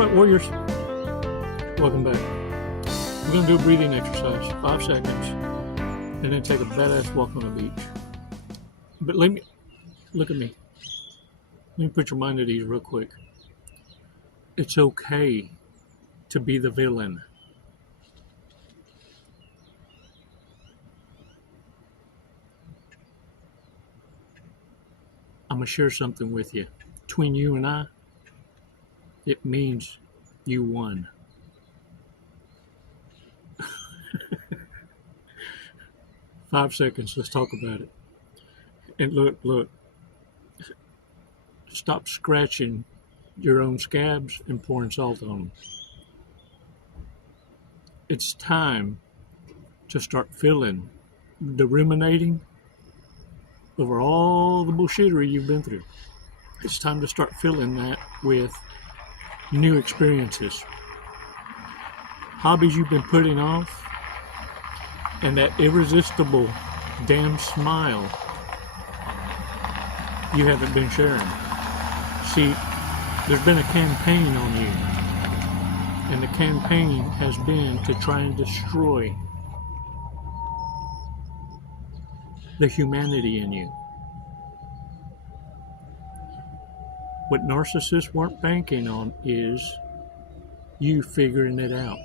right, warriors, welcome back. We're going to do a breathing exercise, 5 seconds, and then take a badass walk on the beach. But look at me. Let me put your mind at ease real quick. It's okay to be the villain. I'm going to share something with you. Between you and I, it means you won. Five seconds, let's talk about it. And look, stop scratching your own scabs and pouring salt on them. It's time to start feeling the ruminating over all the bullshittery you've been through. It's time to start filling that with new experiences, hobbies you've been putting off, and that irresistible damn smile you haven't been sharing. See, there's been a campaign on you, and the campaign has been to try and destroy the humanity in you. What narcissists weren't banking on is you figuring it out.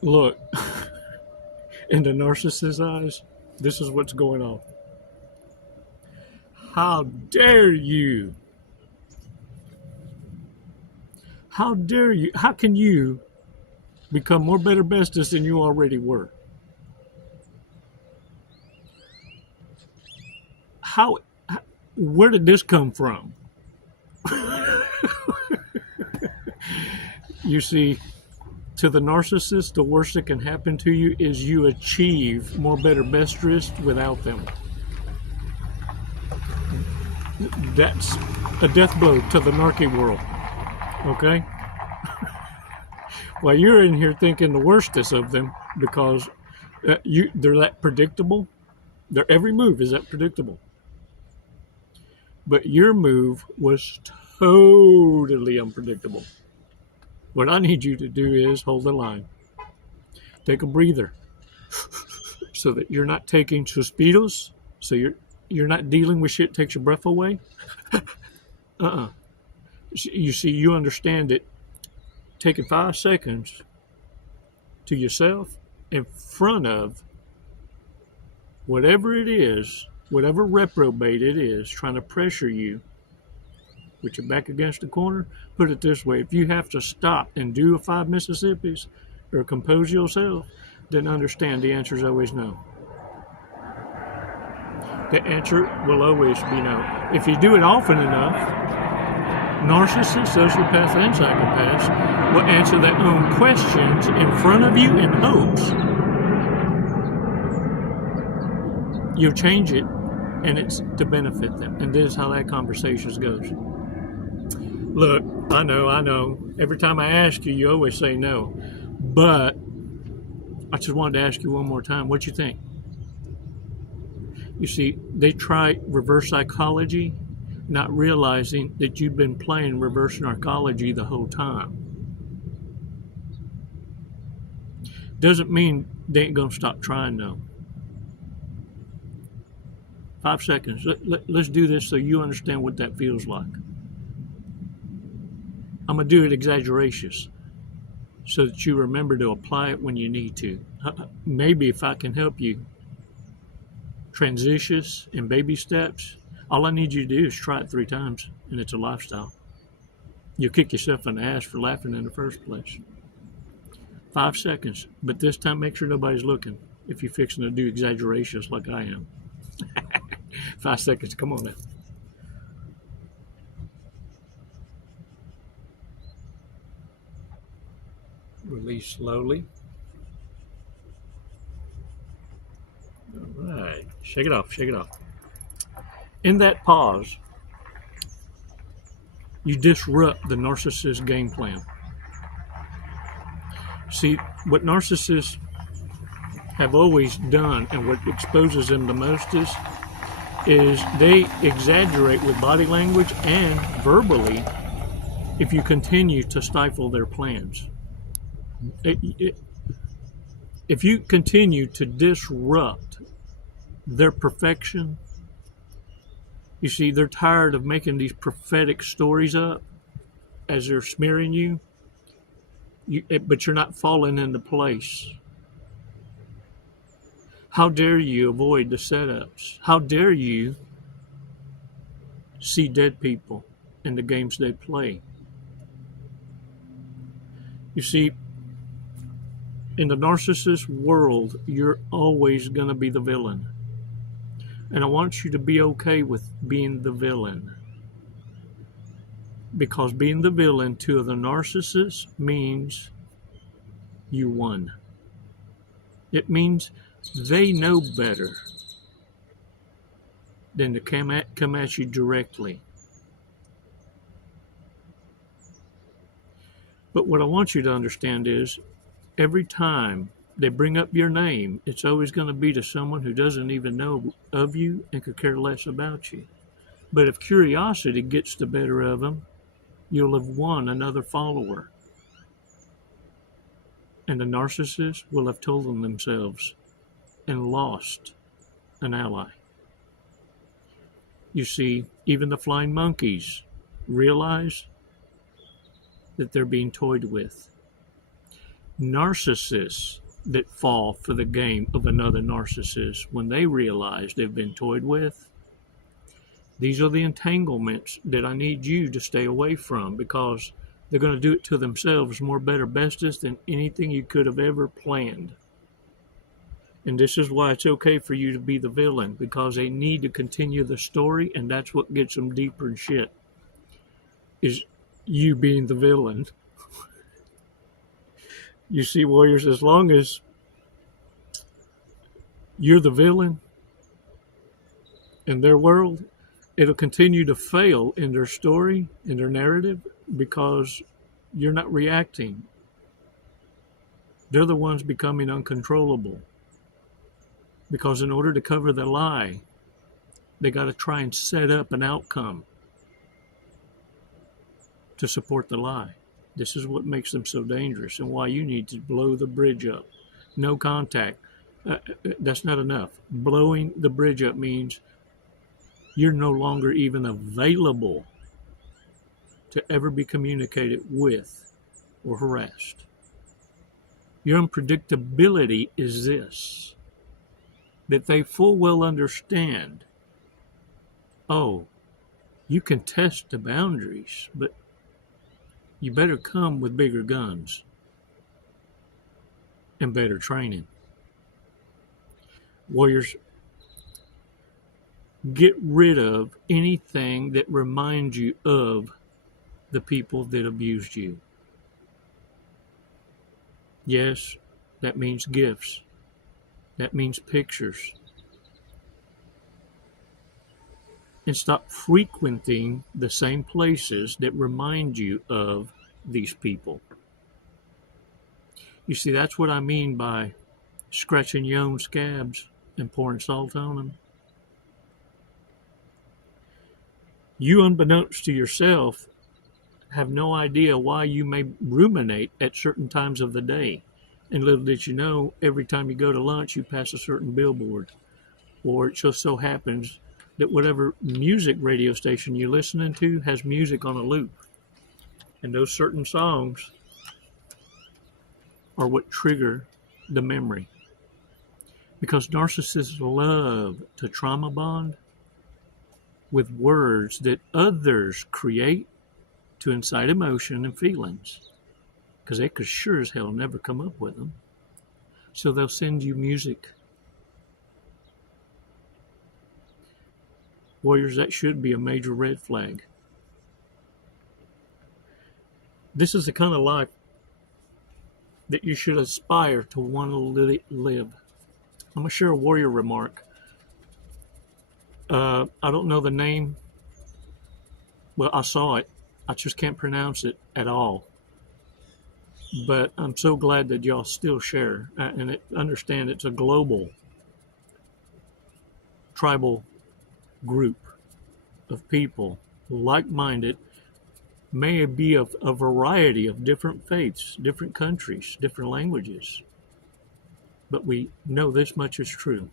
Look, in the narcissist's eyes, this is what's going on. How dare you? How dare you? How can you become more better bestest than you already were? Where did this come from? You see, to the narcissist, the worst that can happen to you is you achieve more better bestest without them. That's a death blow to the narky world. Okay? While you're in here thinking the worstest of them because they're that predictable, their every move is that predictable. But your move was totally unpredictable. What I need you to do is hold the line. Take a breather so that you're not taking suspiros, so you're not dealing with shit that takes your breath away. You see, you understand it. Taking 5 seconds to yourself in front of whatever it is, whatever reprobate it is trying to pressure you, with your back against the corner. Put it this way, if you have to stop and do a 5 Mississippis or compose yourself, then understand the answer is always no. The answer will always be no. If you do it often enough, narcissists, sociopaths, and psychopaths will answer their own questions in front of you in hopes you'll change it, and it's to benefit them. And this is how that conversation goes. Look, I know. Every time I ask you, you always say no. But I just wanted to ask you one more time. What you think? You see, they try reverse psychology, not realizing that you've been playing reverse narcology the whole time. Doesn't mean they ain't going to stop trying, though. 5 seconds. Let's do this so you understand what that feels like. I'm going to do it exaggeratious so that you remember to apply it when you need to. Maybe if I can help you transitions in baby steps, all I need you to do is try it 3 times, and it's a lifestyle. You'll kick yourself in the ass for laughing in the first place. 5 seconds, but this time make sure nobody's looking if you're fixing to do exaggerations like I am. 5 seconds, come on now. Release slowly. All right, shake it off, shake it off. In that pause, you disrupt the narcissist game plan. See, what narcissists have always done and what exposes them the most is is they exaggerate with body language and verbally if you continue to stifle their plans. If you continue to disrupt their perfection, you see, they're tired of making these prophetic stories up as they're smearing you, but you're not falling into place. How dare you avoid the setups? How dare you see dead people in the games they play? You see, in the narcissist world, you're always going to be the villain. And I want you to be okay with being the villain. Because being the villain to the narcissist means you won. It means they know better than to come at you directly. But what I want you to understand is every time they bring up your name, it's always going to be to someone who doesn't even know of you and could care less about you. But if curiosity gets the better of them, you'll have won another follower. And the narcissist will have told them themselves and lost an ally. You see, even the flying monkeys realize that they're being toyed with. Narcissists that fall for the game of another narcissist, when they realize they've been toyed with, these are the entanglements that I need you to stay away from, because they're going to do it to themselves more, better, bestest than anything you could have ever planned. And this is why it's okay for you to be the villain, because they need to continue the story, and that's what gets them deeper in shit, is you being the villain. You see, warriors, as long as you're the villain in their world, it'll continue to fail in their story, in their narrative, because you're not reacting. They're the ones becoming uncontrollable. Because in order to cover the lie, they got to try and set up an outcome to support the lie. This is what makes them so dangerous, and why you need to blow the bridge up. No contact. That's not enough. Blowing the bridge up means you're no longer even available to ever be communicated with or harassed. Your unpredictability is this, that they full well understand, oh, you can test the boundaries, but you better come with bigger guns and better training. Warriors, get rid of anything that reminds you of the people that abused you. Yes, that means gifts. That means pictures. And stop frequenting the same places that remind you of these people. You see, that's what I mean by scratching your own scabs and pouring salt on them. You, unbeknownst to yourself, have no idea why you may ruminate at certain times of the day. And little did you know, every time you go to lunch, you pass a certain billboard. Or it just so happens that whatever music radio station you're listening to has music on a loop. And those certain songs are what trigger the memory. Because narcissists love to trauma bond with words that others create to incite emotion and feelings. Because they could sure as hell never come up with them. So they'll send you music. Warriors, that should be a major red flag. This is the kind of life that you should aspire to want to live. I'm going to share a warrior remark. I don't know the name. Well, I saw it. I just can't pronounce it at all. But I'm so glad that y'all still share. And understand it's a global tribal group of people, like-minded, may be of a variety of different faiths, different countries, different languages. But we know this much is true.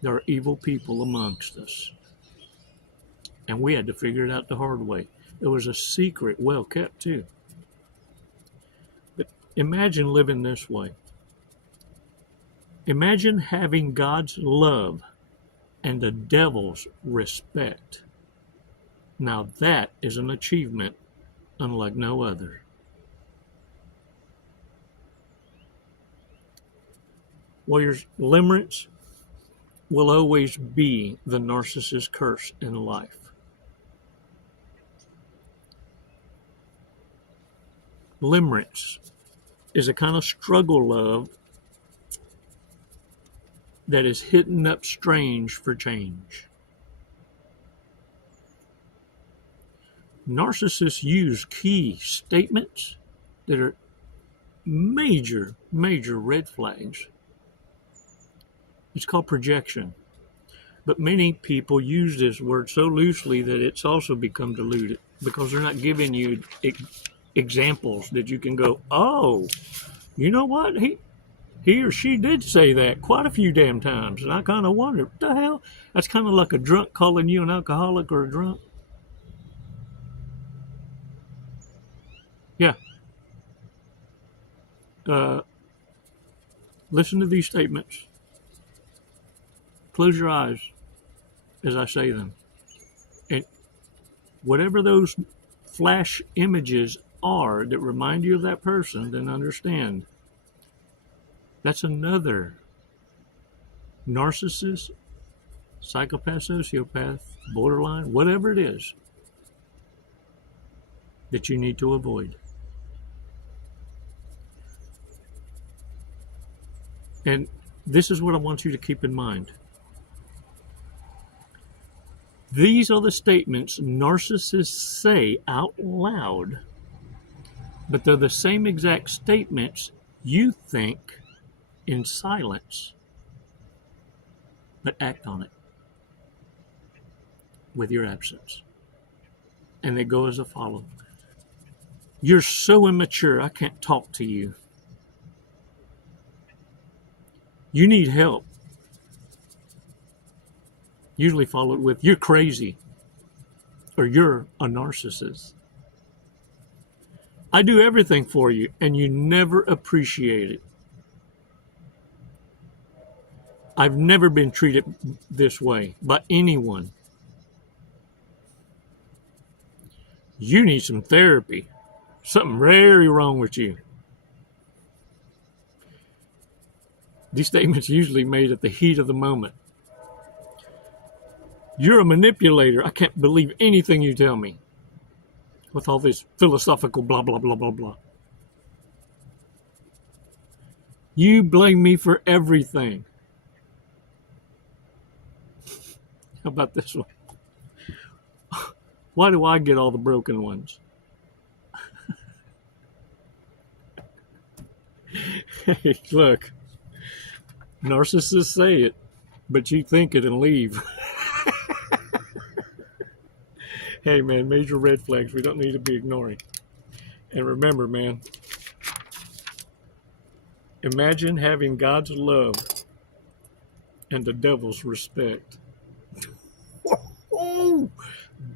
There are evil people amongst us. And we had to figure it out the hard way. It was a secret, well kept too. But imagine living this way. Imagine having God's love and the devil's respect. Now that is an achievement unlike no other. Warriors, limerence will always be the narcissist's curse in life. Limerence is a kind of struggle love that is hitting up strange for change. Narcissists use key statements that are major red flags. It's called projection. But many people use this word so loosely that it's also become diluted because they're not giving you examples that you can go, oh, you know what? He or she did say that quite a few damn times. And I kind of wonder, what the hell? That's kind of like a drunk calling you an alcoholic or a drunk. Yeah. Listen to these statements. Close your eyes as I say them. And whatever those flash images are that remind you of that person, then understand that's another narcissist, psychopath, sociopath, borderline, whatever it is that you need to avoid. And this is what I want you to keep in mind. These are the statements narcissists say out loud, but they're the same exact statements you think in silence, but act on it with your absence. And they go as follows. You're so immature, I can't talk to you. You need help. Usually followed with, you're crazy, or you're a narcissist. I do everything for you, and you never appreciate it. I've never been treated this way by anyone. You need some therapy. Something very wrong with you. These statements are usually made at the heat of the moment. You're a manipulator. I can't believe anything you tell me. With all this philosophical blah, blah, blah, blah, blah. You blame me for everything. How about this one? Why do I get all the broken ones? Hey, look. Narcissists say it, but you think it and leave. Hey, man, major red flags we don't need to be ignoring. And remember, man, imagine having God's love and the devil's respect. Oh,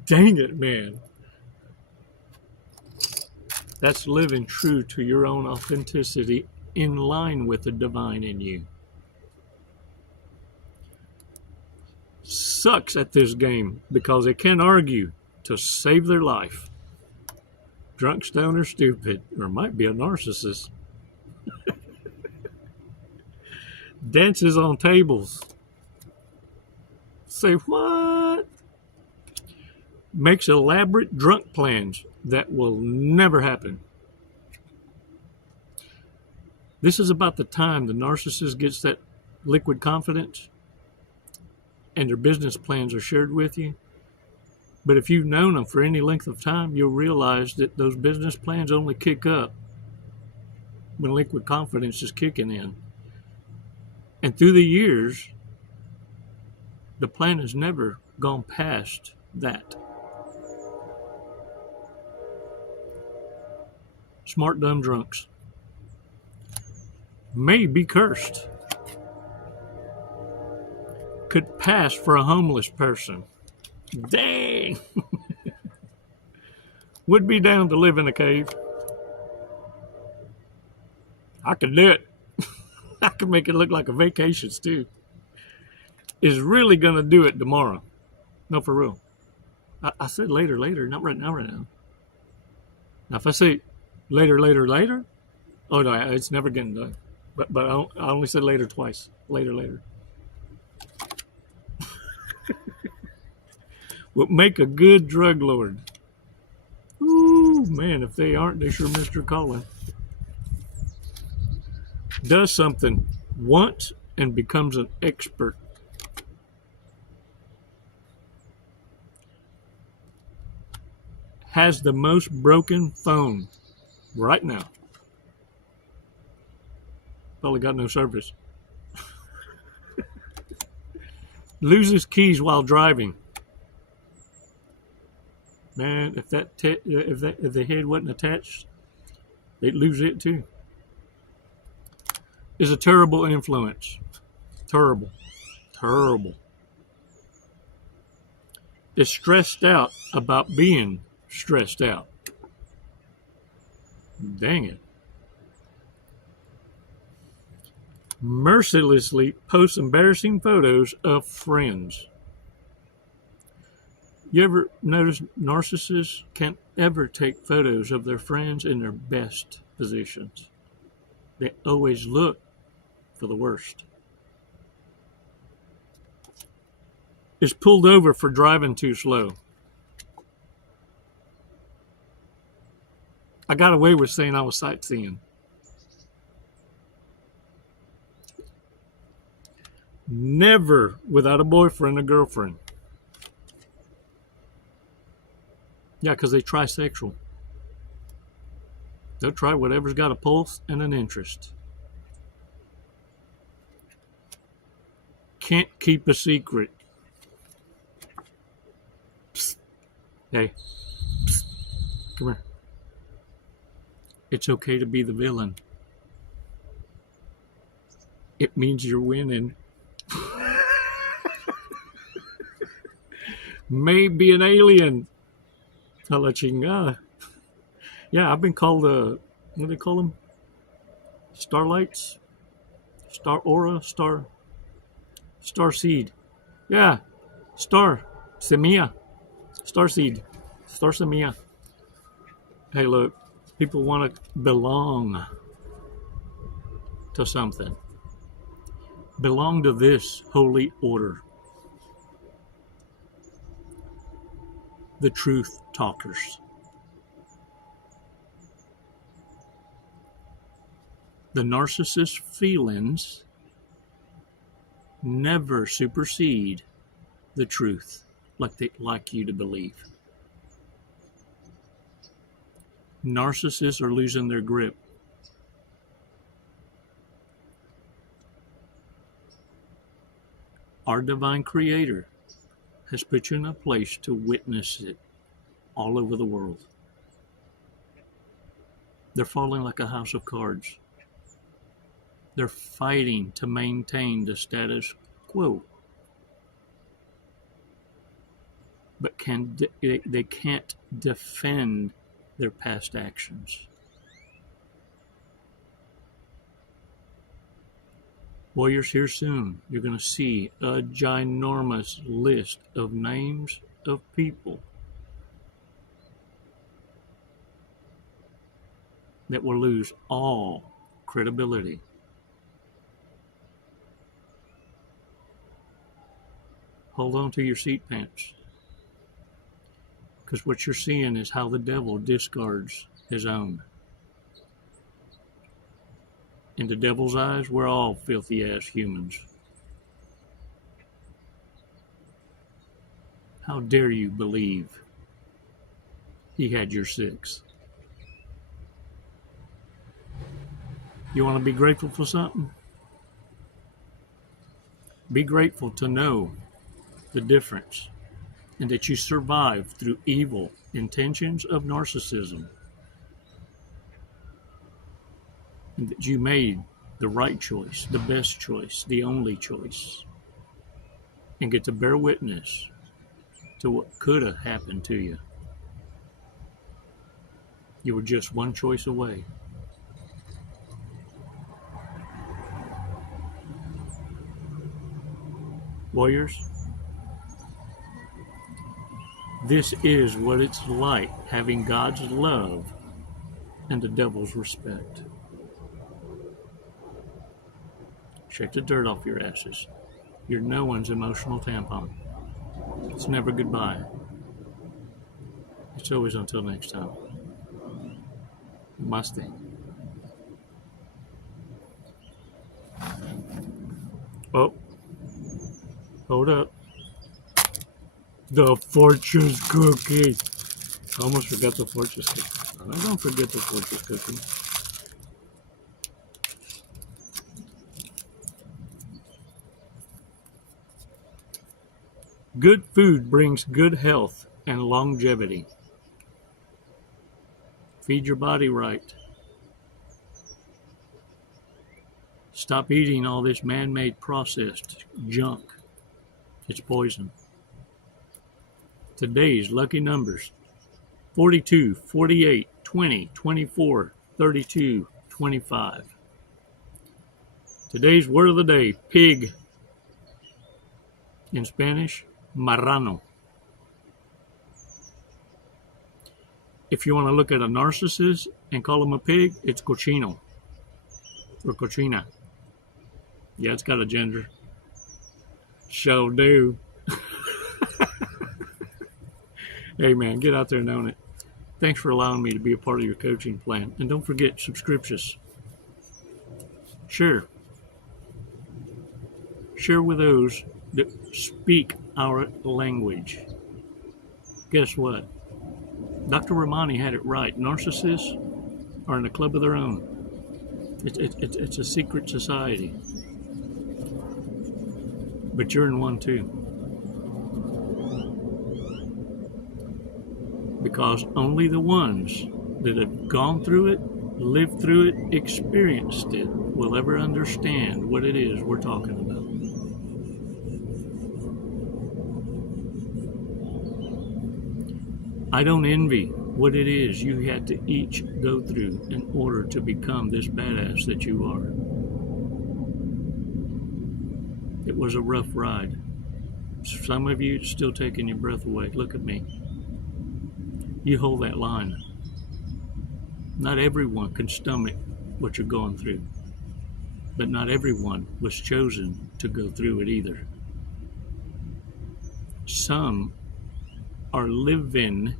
dang it, man. That's living true to your own authenticity in line with the divine in you. Sucks at this game because they can't argue to save their life. Drunk, stoner, stupid, or might be a narcissist. Dances on tables. Say what? Makes elaborate drunk plans that will never happen. This is about the time the narcissist gets that liquid confidence and their business plans are shared with you. But if you've known them for any length of time, you'll realize that those business plans only kick up when liquid confidence is kicking in. And through the years, the plan has never gone past that. Smart, dumb drunks may be cursed. Could pass for a homeless person. Dang! Would be down to live in a cave. I could do it. I could make it look like a vacation too. Is really going to do it tomorrow. No, for real. I said later, not right now. Now, if I say later, oh no, it's never getting done. But I only said later twice. Later. Would make a good drug lord. Ooh, man, if they aren't, they sure missed their calling. Does something once and becomes an expert. Has the most broken phone right now. Probably got no service. Loses keys while driving. Man, if the head wasn't attached, they'd lose it too. Is a terrible influence. Terrible. Is stressed out about being stressed out. Dang it. Mercilessly posts embarrassing photos of friends. You ever notice narcissists can't ever take photos of their friends in their best positions? They always look for the worst. Is pulled over for driving too slow. I got away with saying I was sightseeing. Never without a boyfriend or girlfriend. Yeah, because they trisexual. They'll try whatever's got a pulse and an interest. Can't keep a secret. Psst. Hey. Psst. Come here. It's okay to be the villain. It means you're winning. Maybe an alien. I'll let you go. Yeah, I've been called what do they call them? Starlights? Star Aura? Star Seed. Yeah. Star Semia. Star Seed. Star Semia. Hey, look. People want to belong to something. Belong to this holy order. The truth talkers. The narcissist's feelings never supersede the truth like they like you to believe. Narcissists are losing their grip. Our divine creator has put you in a place to witness it all over the world. They're falling like a house of cards. They're fighting to maintain the status quo. But they can't defend their past actions. Warriors, here soon, you're going to see a ginormous list of names of people that will lose all credibility. Hold on to your seat pants. Because what you're seeing is how the devil discards his own. In the devil's eyes, we're all filthy-ass humans. How dare you believe he had your six? You want to be grateful for something? Be grateful to know the difference and that you survived through evil intentions of narcissism, and that you made the right choice, the best choice, the only choice, and get to bear witness to what could have happened to you. You were just one choice away. Warriors, this is what it's like having God's love and the devil's respect. Shake the dirt off your asses. You're no one's emotional tampon. It's never goodbye. It's always until next time. Namaste. Oh, hold up. The fortune cookie. I almost forgot the fortune cookie. I don't forget the fortune cookie. Good food brings good health and longevity. Feed your body right. Stop eating all this man-made processed junk. It's poison. Today's lucky numbers: 42, 48, 20, 24, 32, 25. Today's word of the day: pig. In Spanish, marrano. If you want to look at a narcissist and call him a pig, it's cochino or cochina. Yeah, it's got a gender. Sure do. Hey man, get out there and own it. Thanks for allowing me to be a part of your coaching plan. And don't forget, Projectious. Share with those that speak our language. Guess what? Dr. Ramani had it right. Narcissists are in a club of their own. It's a secret society. But you're in one too. Because only the ones that have gone through it, lived through it, experienced it, will ever understand what it is we're talking about. I don't envy what it is you had to each go through in order to become this badass that you are. It was a rough ride. Some of you, it's still taking your breath away. Look at me. You hold that line. Not everyone can stomach what you're going through, but not everyone was chosen to go through it either. Some are living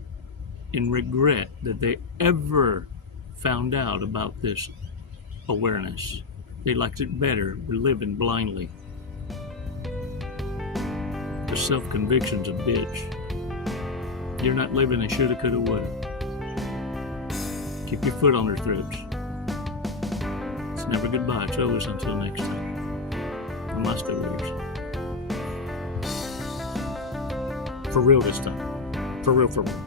in regret that they ever found out about this awareness. They liked it better than living blindly. The self-conviction's a bitch. You're not living in shoulda, coulda, woulda. Keep your foot on their throats. It's never goodbye. It's always until next time. Namaste, warriors. For real this time. For real, for real.